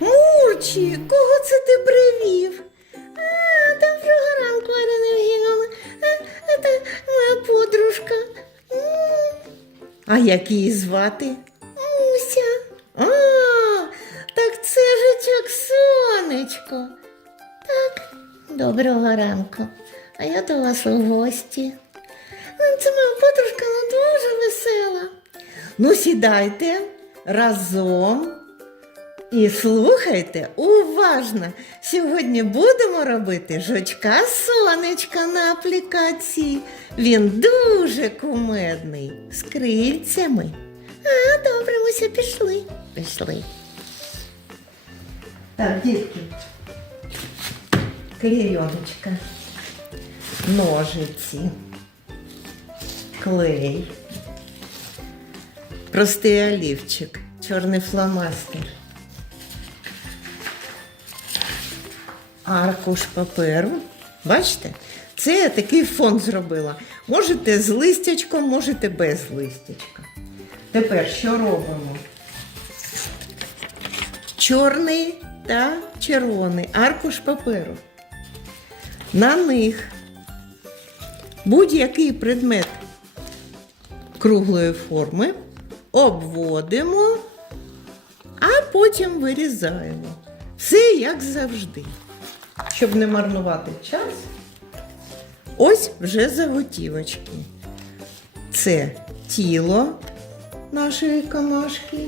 Мурчі, кого це ти привів? А, доброго ранку, мене не А, а та моя подружка. А як її звати? Сонечко. Так, доброго ранку. А я до вас у гості. Ну, Це моя подружка, вона дуже весела. Ну, сідайте разом і слухайте уважно. Сьогодні будемо робити жучка сонечка на аплікації. Він дуже кумедний, з крильцями. А, добре, Муся, пішли. Пішли. Так, дітки. Клейоночка. Ножиці. Клей. Простий олівчик. Чорний фломастер. аркуш паперу. Бачите? Це я такий фон зробила. Можете з листячком, можете без листячка. Тепер що робимо? Чорний та червоний аркуш паперу. На них будь-який предмет круглої форми обводимо, а потім вирізаємо. Все як завжди. Щоб не марнувати час, ось вже заготівочки. Це тіло нашої камашки,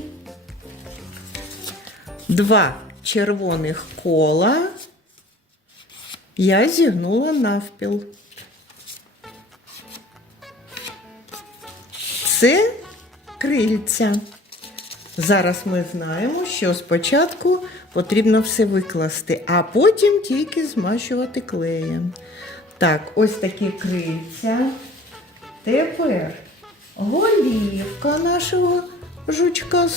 два червоних кола. Я зігнула навпіл. Це крильця. Зараз ми знаємо, що спочатку потрібно все викласти, а потім тільки змащувати клеєм. Так, ось такі крильця. Тепер голівка нашого жучка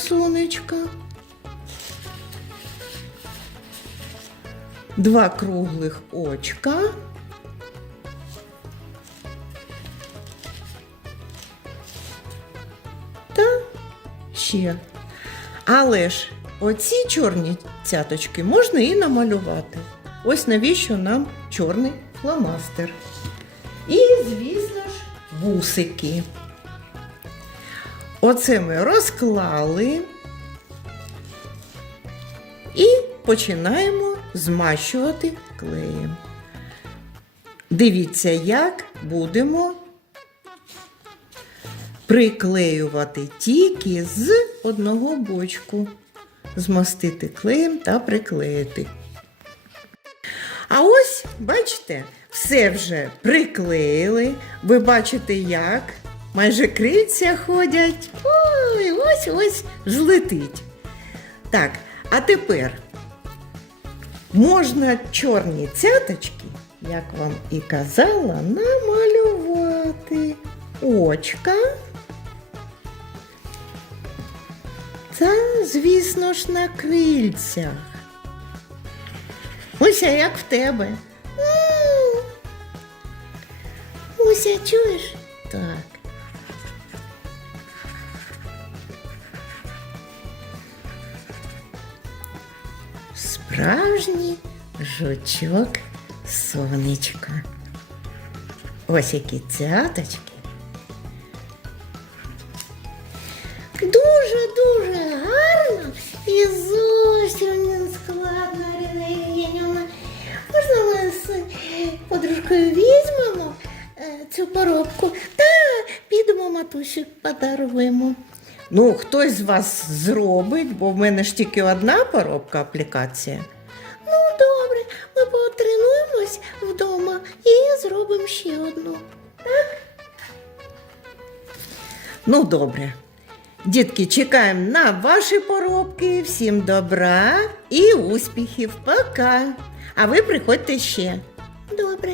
Два круглих очка. Та ще. Але ж оці чорні цяточки можна і намалювати. Ось навіщо нам чорний фломастер. І, звісно ж, вусики. Оце ми розклали і починаємо змащувати клеєм. Дивіться, як будемо приклеювати тільки з одного бочку. Змастити клеєм та приклеїти. А ось, бачите, все вже приклеїли. Ви бачите, як майже крильця ходять. Ой, ось ось злетить. Так, а тепер можна чорні цяточки, як вам і казала, намалювати очка. Та, звісно ж, на крильцях. Уся, як в тебе. М. Уся, чуєш? Так. Справжній жучок сонечко. Ось які цяточки. Дуже-дуже гарно і зовсім не складно, Євгенівна. Можна ми з подружкою візьмемо е, цю поробку та підемо матусі подаруємо. Ну, хтось з вас зробить, бо в мене ж тільки одна поробка аплікація. Ну, добре, ми потренуємось вдома і зробимо ще одну. Ну, добре. Дітки, чекаємо на ваші поробки. Всім добра і успіхів. Пока. А ви приходьте ще. Добре.